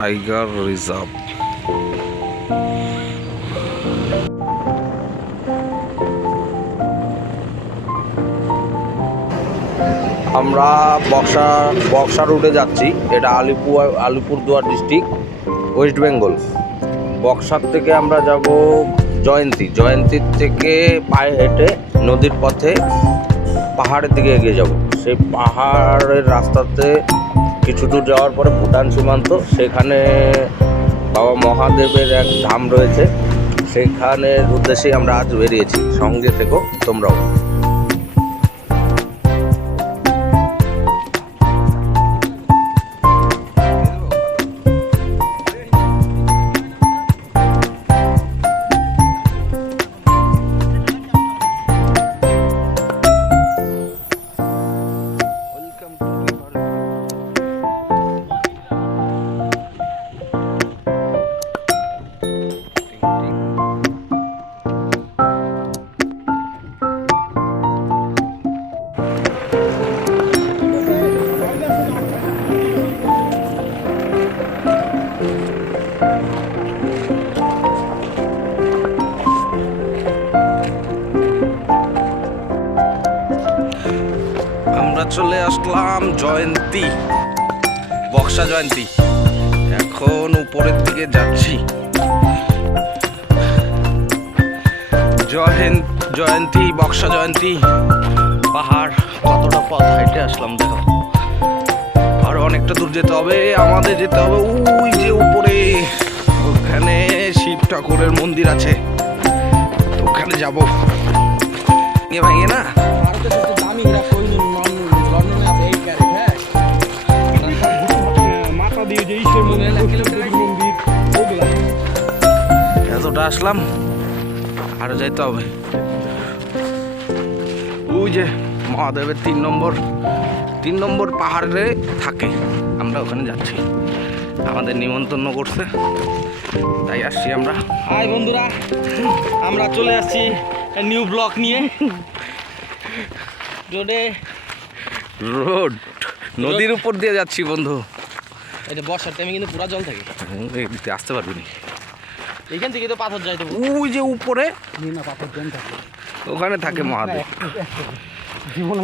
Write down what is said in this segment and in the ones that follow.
Tiger reserve. আমরা বক্সা রোডে যাচ্ছি। এটা Alipurduar district, West Bengal. Boxer থেকে আমরা যাব জয়ন্তীর থেকে পায়ে হেঁটে নদীর পথে পাহাড়ের দিকে এগিয়ে যাব। সেই পাহাড়ের রাস্তাতে কিছু দূর যাওয়ার পরে ভুটান সীমান্ত, সেখানে বাবা মহাদেবের এক ধাম রয়েছে। সেখানের উদ্দেশ্যেই আমরা আজ বেরিয়েছি। সঙ্গে থেকো তোমরাও। আমরা চলে আসলাম বক্সা জয়ন্তী। এখন উপরের দিকে যাচ্ছি। বক্সা জয়ন্তী পাহাড়, কতটা পথ হাইটে আসলাম দেখো। আরো অনেকটা দূর যেতে হবে, আমাদের যেতে হবে ওই যে উপরে, ওখানে শিব ঠাকুরের মন্দির আছে, ওখানে যাবো। ভাঙে না এতটা আসলাম, আরো যাইতে হবে। ওই যে মহাদেবের 3 নম্বর পাহাড়ে থাকে, আমরা ওখানে যাচ্ছি। আমাদের নিমন্ত্রণ করছে, তাই আসছি আমরা। হাই বন্ধুরা, আমরা চলে আসছি নিউ ব্লগ নিয়ে। রোড নদীর উপর দিয়ে যাচ্ছি বন্ধু। এটা বর্ষার টাইমে কিন্তু পুরা জল থাকে, আসতে পারবি না। এইখান থেকে তো পাথর যাইতে, ওই যে উপরে পাথর থাকে, ওখানে থাকে মহাদেব। জীবনে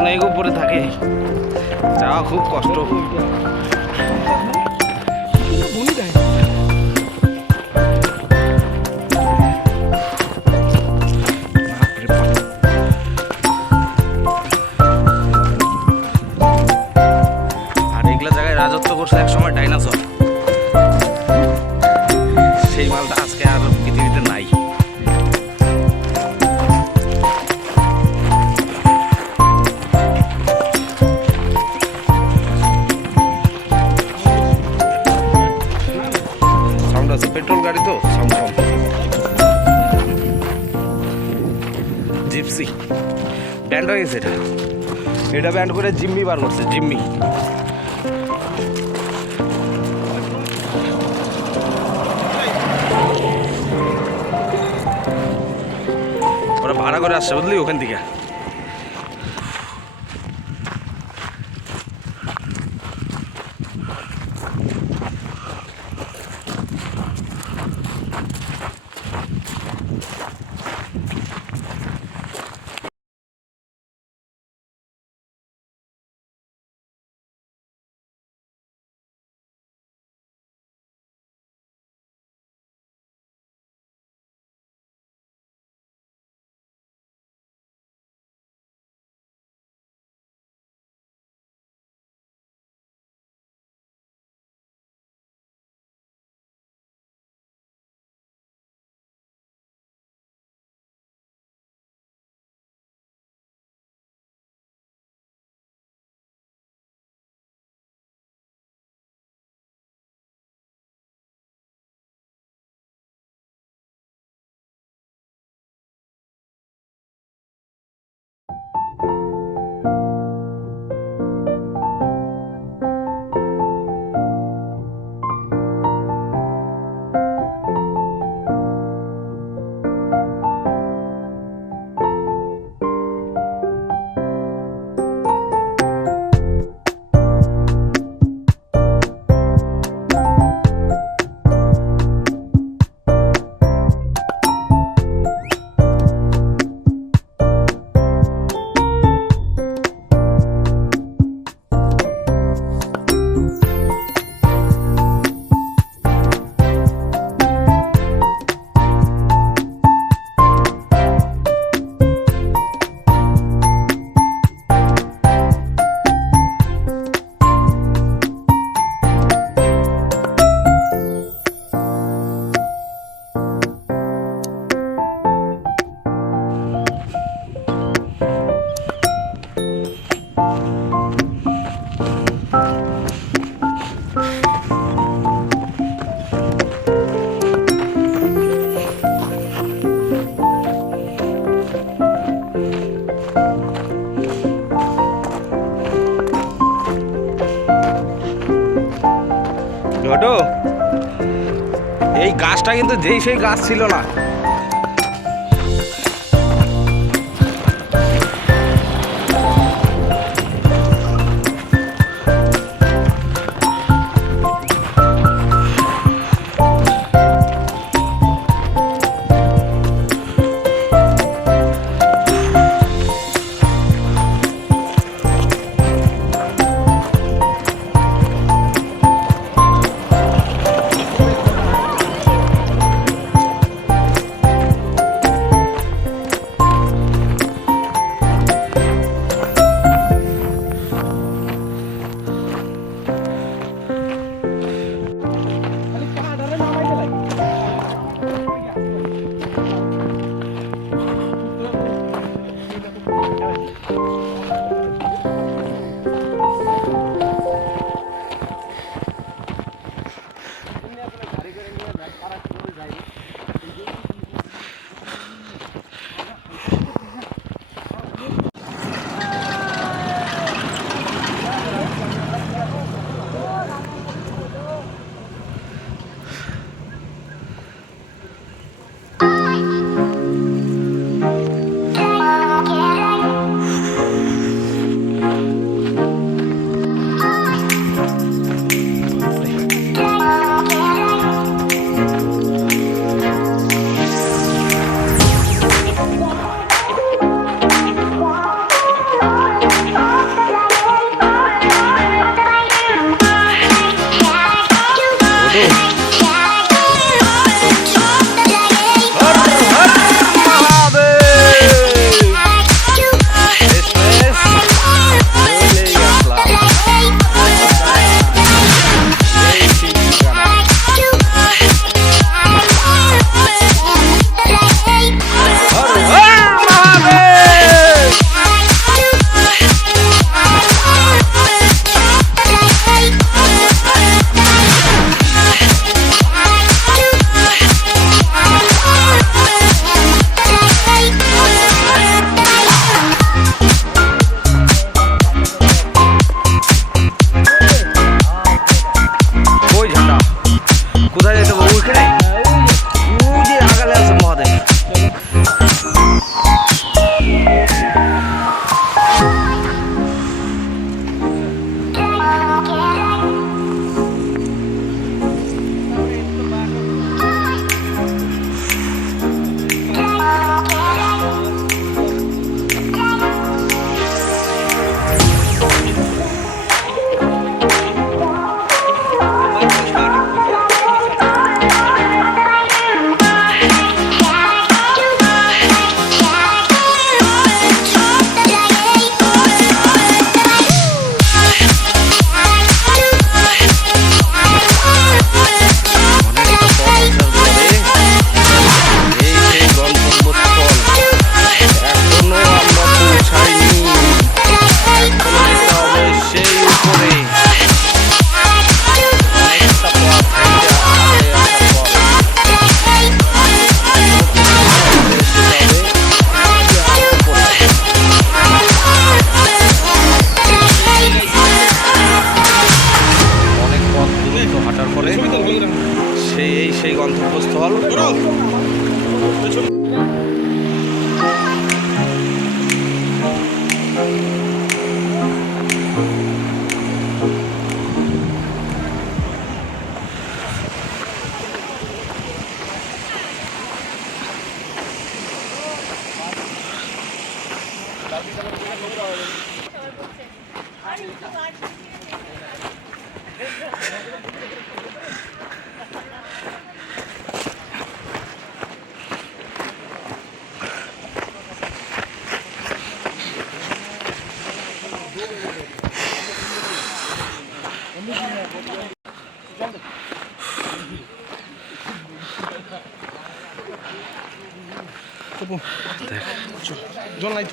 অনেক উপরে থাকে, যাওয়া খুব কষ্ট। আর এগুলা জায়গায় রাজত্ব করছে এক সময় ডাইনোসর। সেই মালটা আজকে আর পৃথিবীতে নাই। পেট্রোল গাড়ি তো জিপসি ব্যান্ড হয়ে গেছে। এটা ব্যান্ড করে জিম্মি বার করছে, জিম্মি। করে আসছে বুঝলি ওখান থেকে। ঘটো এই গাছটা কিন্তু যেই সেই গাছ ছিল না। সেই গন্তব্যস্থল। জল নাই,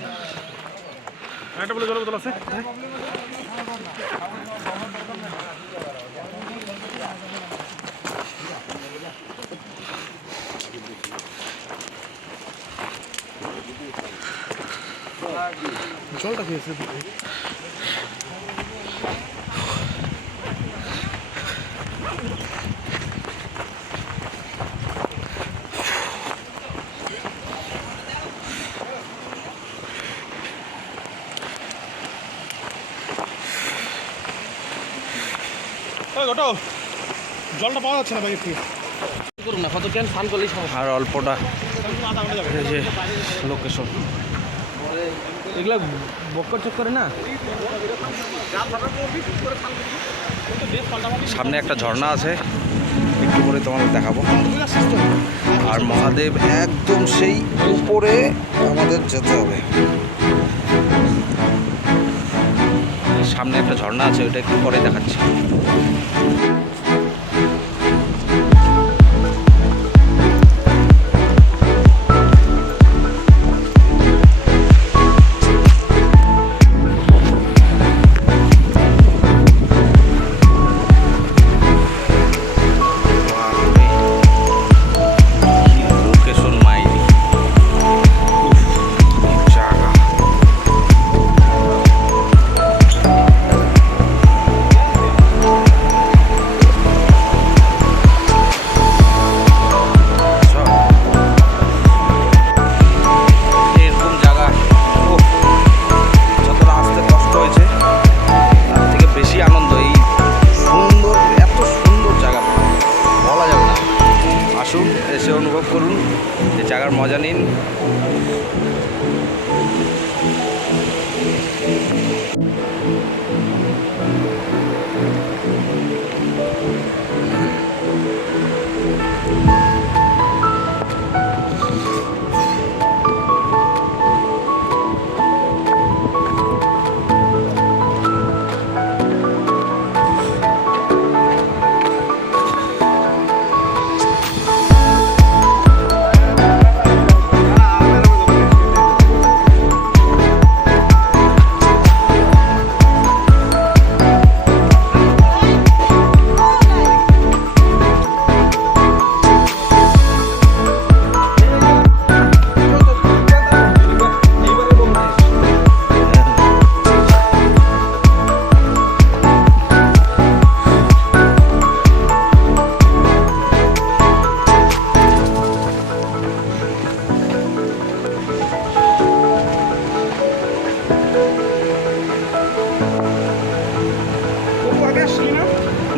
একটা বলে জলের বোতল আছে। জলটা খেয়েছে ঘটো, জলটা পাওয়া যাচ্ছে না ব্যাগের থেকে। করুন না, কত কেন স্নান করলেই সমস্যা। আর অল্পটা এই যে লোকেশন, এগুলো বক্কর চক করে না। সামনে একটা ঝর্ণা আছে, একটু পরে তোমাদের দেখাবো। আর মহাদেব একদম সেই উপরে আমাদের যেতে হবে। সামনে একটা ঝর্ণা আছে, ওটা একটু পরে দেখাচ্ছি। এসে অনুভব করুন, এই জায়গার মজা নিন।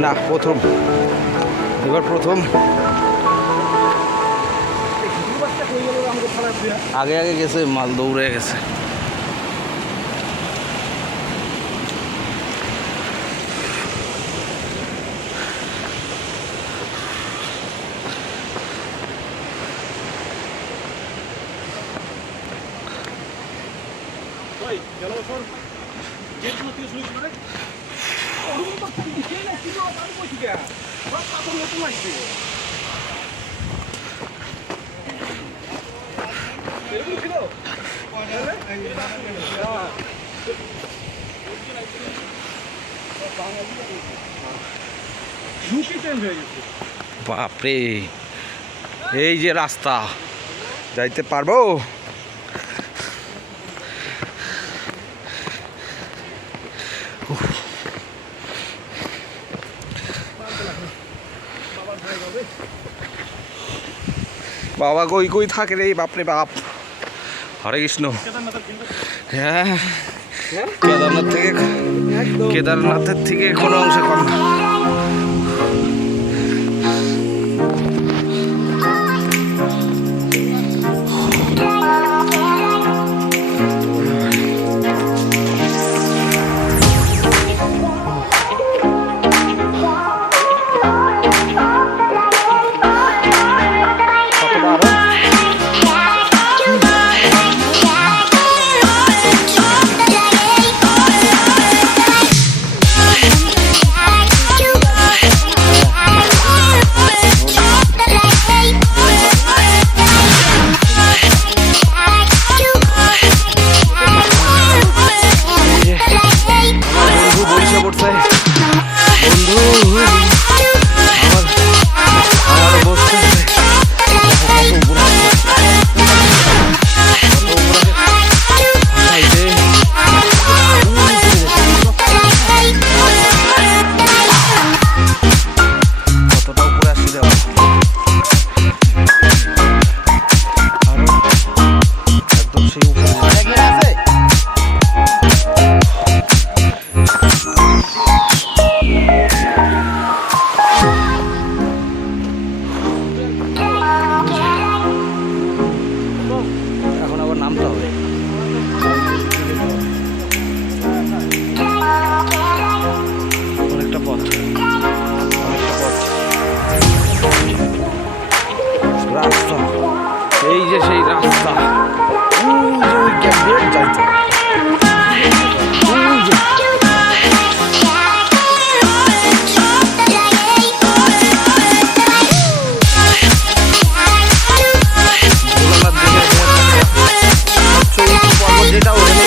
না, প্রথম, এবার প্রথম। আগে আগে গেছে, মাল দৌড়ে গেছে। বাপরে, এই যে রাস্তা, যাইতে পারবো? বাবা কই কই থাকে রে বাপরে বাপ। হরে কৃষ্ণ। হ্যাঁ কেদারনাথের থেকে কোনো অংশে কম না। এই যে সেই রাস্তা, ওই যে যাইতে যেটা ওখানে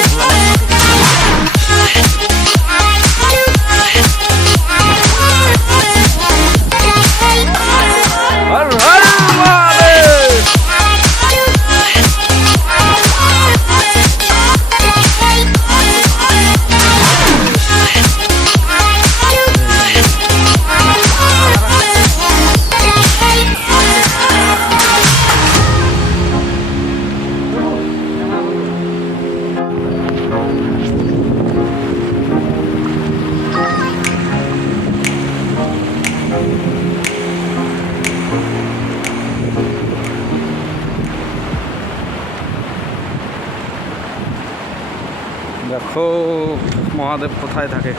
দেখো মহাদেব কোথায় থাকে।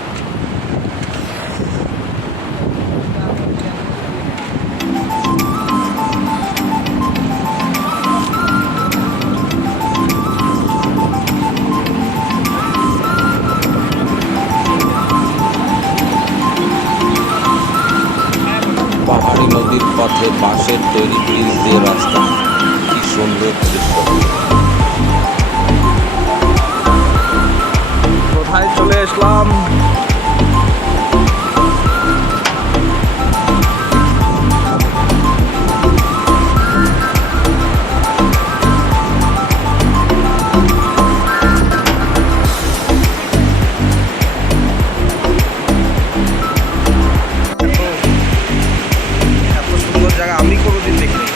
পাহাড়ি নদীর পথে বাঁশের তৈরি ব্রিজ দিয়ে রাস্তা, কি সুন্দর দৃশ্য। কোথায় চলে আসলাম? এত সুন্দর জায়গা আমি কোনোদিন দেখিনি।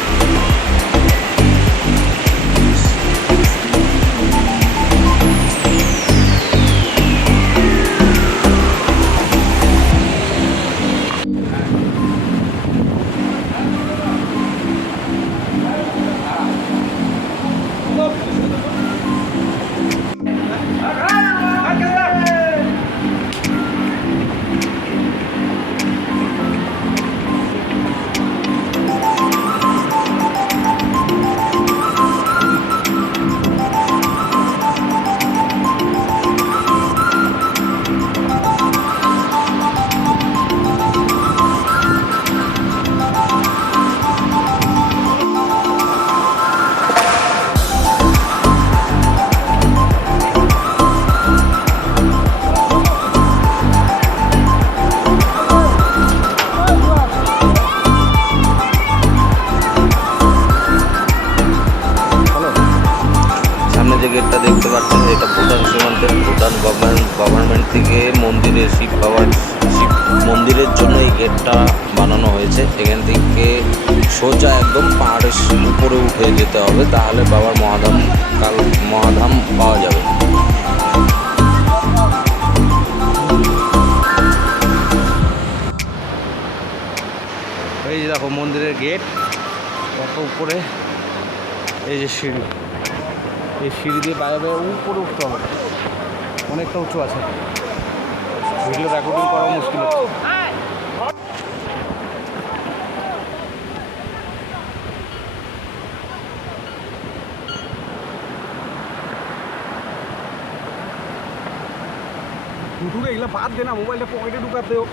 যে গেটটা দেখতে পাচ্ছেন এটা ভুটান সীমান্তের, ভুটান গভর্নমেন্ট থেকে শিব মন্দিরের জন্য এই গেটটা বানানো হয়েছে। এখান থেকে সোজা একদম পাহাড়ের উপরে উঠে যেতে হবে, তাহলে বাবার মহাধাম পাওয়া যাবে। এই যে দেখো মন্দিরের গেট কত উপরে, এই যে সিঁড়ি, এই সিঁড়ি দিয়ে বাইরে বাইরে উপরে উঠতে হবে, অনেকটা উঁচু আছে, ভিডিও রেকর্ডিং করা মুশকিল হচ্ছে। দুটোরে এগুলো বাদ দে না, মোবাইলটা পকেটে ঢুকাতে দেও।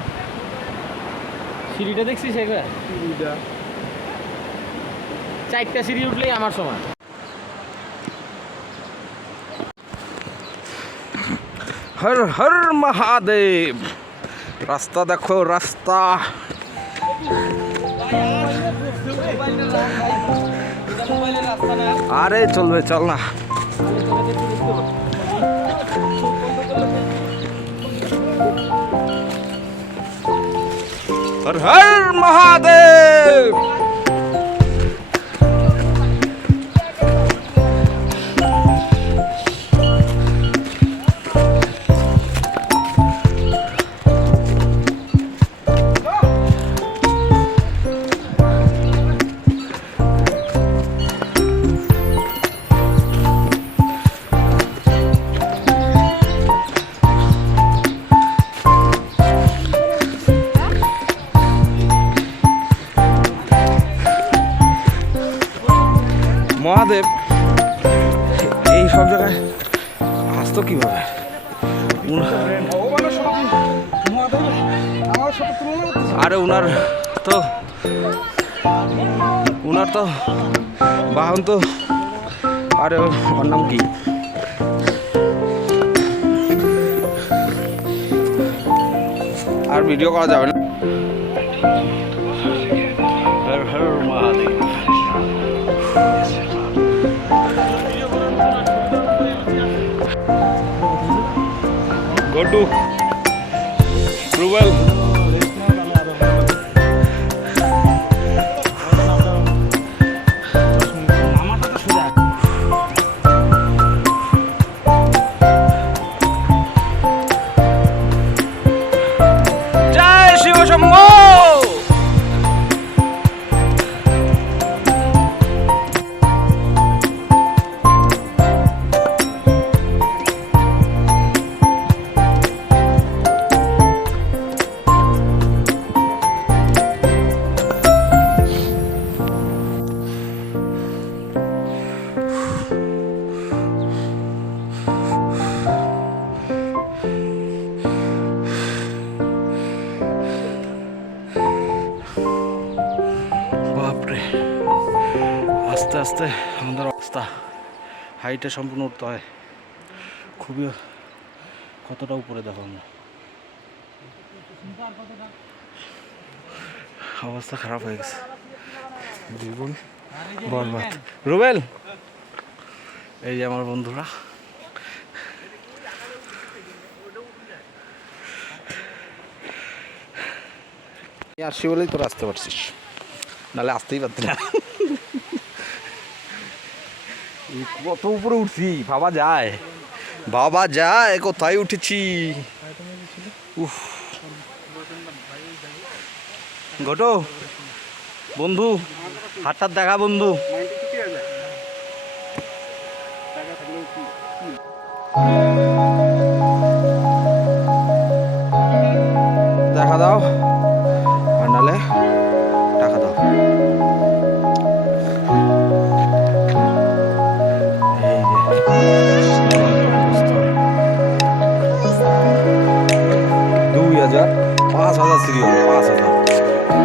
সিঁড়িটা দেখছিস একবার? সিঁড়িটা 4টা সিঁড়ি উঠলেই আমার সমান। হর হর মহাদেব। রাস্তা দেখো, রাস্তা। আরে চলবে, চল না। হর হর মহাদেব। মহাদেব এই সব জায়গায় আসতো কিভাবে? আরে উনার তো বাহন তো, আরে ওর নাম কি? আর ভিডিও করা যাবে না। Har Har Mahadev. Go to Ruel. Jai Shiva Shambho. বাপরে, আস্তে আস্তে আমাদের অবস্থা। হাইটে সম্পূর্ণ উঠতে হয়, খুবই কতটা উপরে দেখো আমরা, অবস্থা খারাপ হয়ে গেছে। দ্বিগুণ বরবাদ। রুবেল, এই যে আমার বন্ধুরা, আসছি বলেই তোরা আসতে পারছিস, নাহলে আসতেই পারতি না। কত উপরে উঠছি, ভাবা যায়, ভাবা যায় কোথায় উঠেছি। উফ, ঘটো বন্ধু, হাতটার দেখা বন্ধু। দেখা দাও, আর নাহলে টাকা দাও। এই যে 2000, 5000 সিঁড়ি হবে, 5000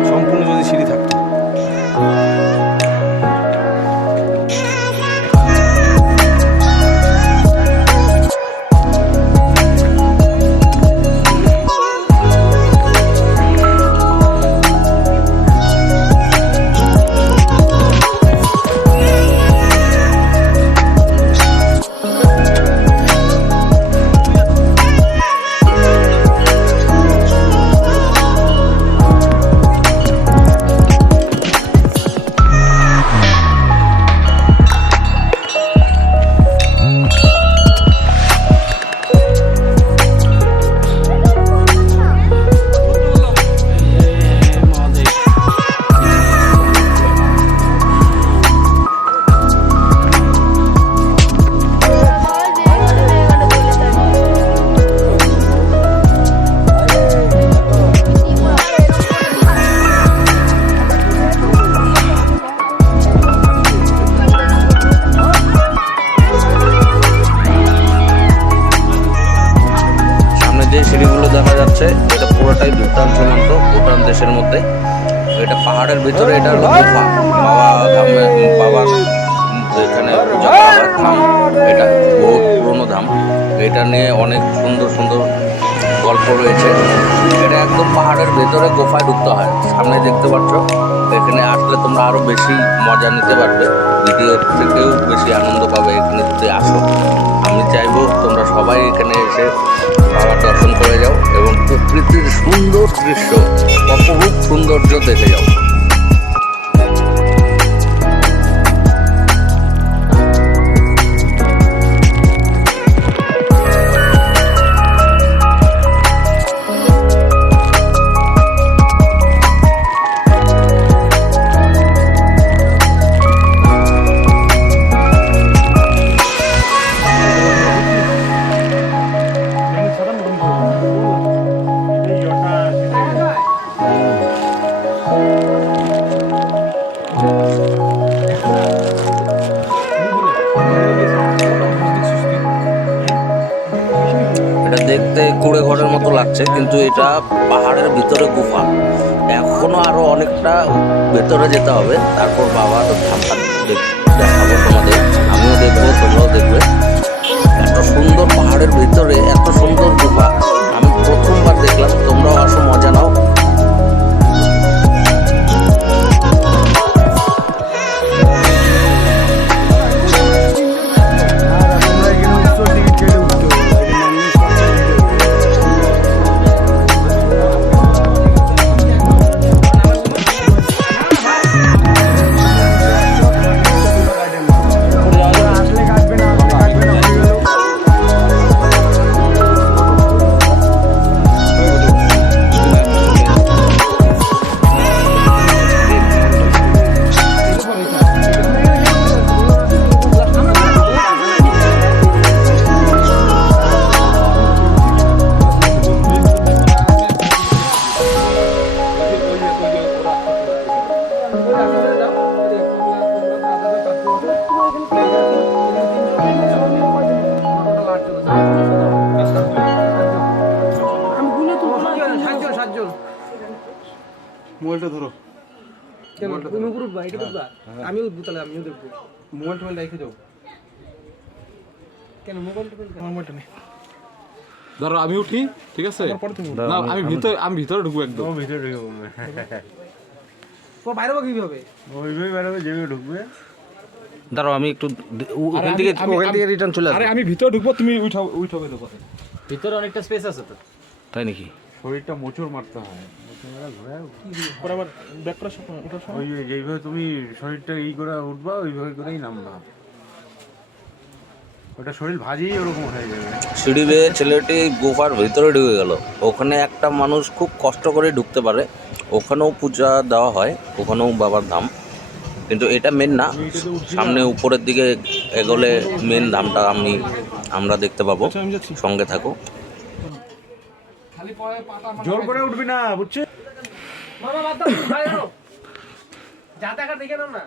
সম্পূর্ণ যদি সিঁড়ি থাকতো। পাহাড়ের ভিতরে এটা হলো গুফা। বাবার এখানে পূজা করা হয় ধাম, এটা বহুত পুরনো ধাম। এটা নিয়ে অনেক সুন্দর সুন্দর গল্প রয়েছে। এটা একদম পাহাড়ের ভেতরে গুফায় ঢুকতে হয়। সামনে দেখতে পাচ্ছ, এখানে আসলে তোমরা আরও বেশি মজা নিতে পারবে, ভিডিও থেকেও বেশি আনন্দ পাবে এখানে যদি আসো। আমি চাইবো তোমরা সবাই এখানে এসে বাবার দর্শন করে যাও এবং প্রকৃতির সুন্দর দৃশ্য, অপরূপ সৌন্দর্য দেখে যাও। এটা দেখতে কুড়ে ঘরের মতো লাগছে, কিন্তু এটা পাহাড়ের ভিতরে গুফা। এখনো আরো অনেকটা ভেতরে যেতে হবে, তারপর বাবার ধামটা দেখাবো তোমাদের। আমিও দেখবো, তোমরাও দেখবে। এত সুন্দর পাহাড়ের ভিতরে এত সুন্দর গুফা আমি প্রথমবার দেখলাম। তোমরাও আসো, মজা নাও। মোবাইলটা ধরো। আমি উঠবো, তাহলে আমিও দেখবো। মোবাইল রেখে যাও। কেন মোবাইলটা নেই? ধরো আমি উঠি, ঠিক আছে? না, আমি ভিতরে ঢুকবো একদম। ভিতরে ঢুকে ও বাইরে কিভাবে? ওইভাবে বেরোবে, যেভাবে ঢুকবে। দাঁড়াও, আমি একটু ওখান থেকে রিটার্ন চলে আরে আসবো। আমি ভিতরে ঢুকবো, তুমি উঠাবে দেবো। ভিতরে অনেকটা স্পেস আছে তো। তাই নাকি? শরীরটা মোচড় মারতে হয়। পরে আবার ব্যাক করার সময় ওঠার সময় ওই যেইভাবে তুমি শরীরটা করে উঠবা, ওইভাবে করেই নামবা। ওটা শরীর ভাজেই ওরকম হয়ে যাবে। সিঁড়ি বেয়ে ছেলেটি গুফার ভিতরে ঢুকে গেল। ওখানে একটা মানুষ খুব কষ্ট করে ঢুকতে পারে। ওখানেও পূজা দেওয়া হয়, ওখানেও বাবার ধাম, কিন্তু এটা মেন না। সামনে উপরের দিকে এগোলে মেন ধামটা আমরা দেখতে পাবো। সঙ্গে থাকো। জোর করে উঠবি না, বুঝছিস? মামা বাদ দাও, বাইরে নাও। যা দেখা দেখে নাও না।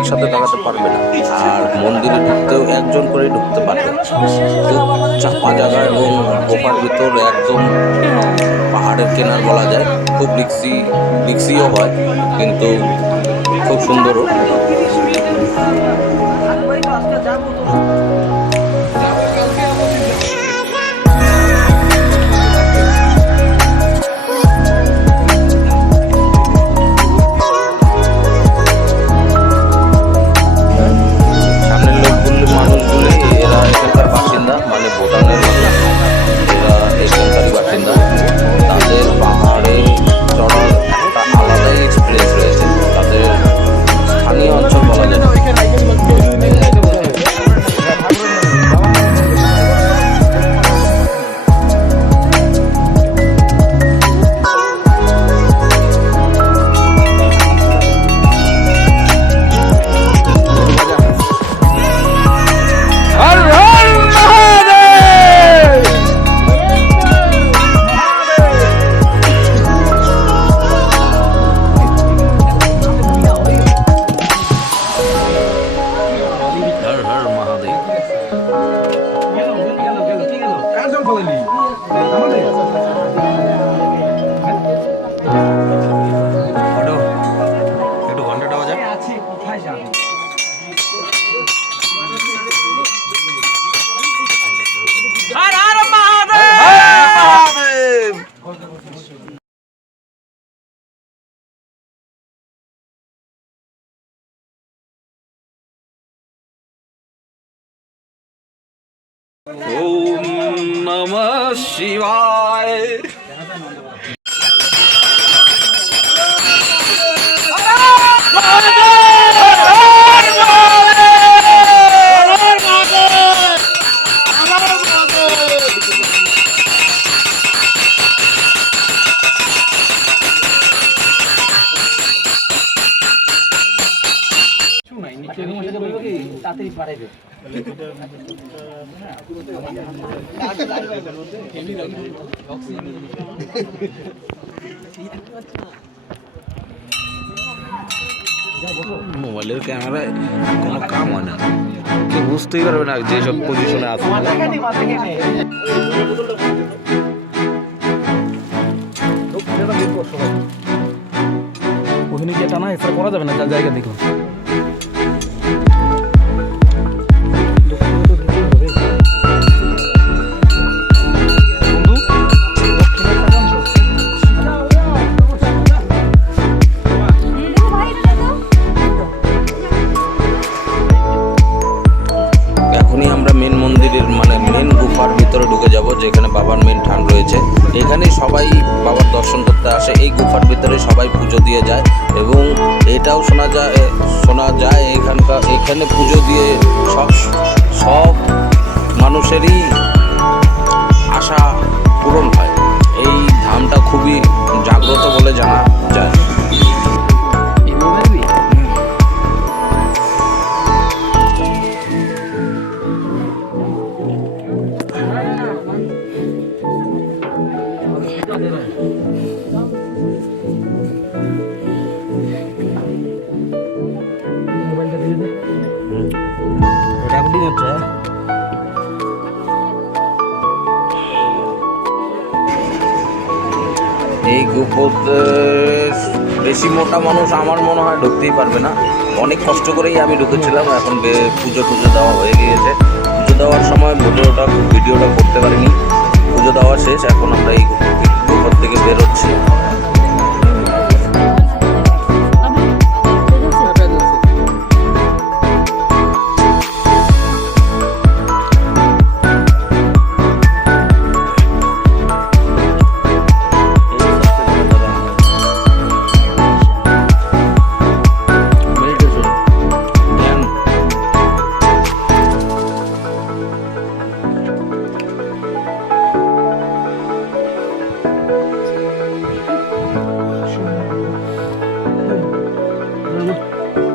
একসাথে দাঁড়াতে পারবে না, আর মন্দিরে ঢুকতেও একজন করে ঢুকতে পারবে। খুব চাপা জায়গা এবং গোফার ভিতর একদম পাহাড়ের কেনার বলা যায়। খুব রিক্সিও হয়, কিন্তু খুব সুন্দরও। সামনের লোকগুলি মানুষগুলি এরা এখানকার বাসিন্দা, মানে ভুটানের মানুষ, এরা এখানকারই বাসিন্দা। তাদের পাহাড়ে চড়ার একটা আলাদাই এক্সপিরিয়েন্স রয়েছে, তাদের স্থানীয় অঞ্চল বলা যায়। হর হর মহাদেব। একটু ঘন্টাটা বাজা। ওম নমঃ শিবায়। তাড়াতাড়ি পাঠাইবে। মোবাইলের ক্যামেরায় কোনো কাম হয় না, কেউ বুঝতেই পারবে না যেসব পজিশনে আছে। ওখানে গিয়ে টানা হেসা করা যাবে না, যার জায়গা দেখুন। এখনই আমরা মেন মন্দিরের মানে মেন গুফার ভিতরে ঢুকে যাব, যেখানে বাবার মেন ঠান রয়েছে। এখানেই সবাই বাবার দর্শন করতে আসে, এই গুফার ভিতরে সবাই পুজো দিয়ে যায়। এবং এটাও শোনা যায় এখানে পুজো দিয়ে সব মানুষেরই আশা পূরণ হয়। এই ধামটা খুবই জাগ্রত বলে জানা যায়। রেকর্ডিং হচ্ছে। এই গুফাতে বেশি মোটা মানুষ আমার মনে হয় ঢুকতেই পারবে না। অনেক কষ্ট করেই আমি ঢুকেছিলাম। এখন পুজো দেওয়া হয়ে গিয়েছে। পুজো দেওয়ার সময় ভিডিওটা করতে পারিনি। পুজো দেওয়া শেষ, এখন আমরা এই গুফার থেকে বেরোচ্ছি।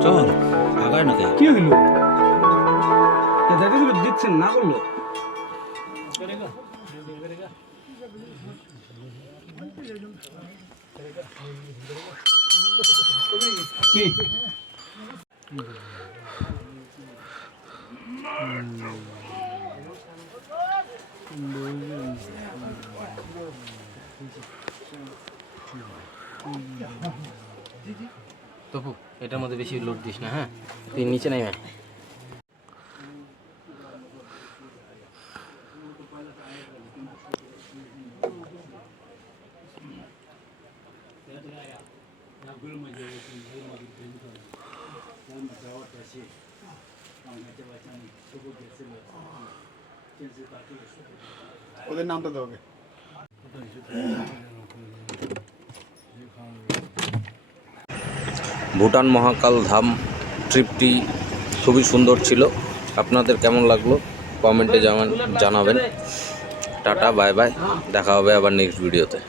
চল আগায় না কি হইল? দিচ্ছেন না করলো কি তপু এটার মধ্যে বেশি লোড দিস না, হ্যাঁ? তুই নিচে নেমে আয়। ওদের নামটা দাও। ভুটান মহাকাল ধাম ট্রিপটি খুবই সুন্দর ছিল। আপনাদের কেমন লাগলো কমেন্টে জানাবেন। টাটা, বাই বাই, দেখা হবে আবার নেক্সট ভিডিওতে।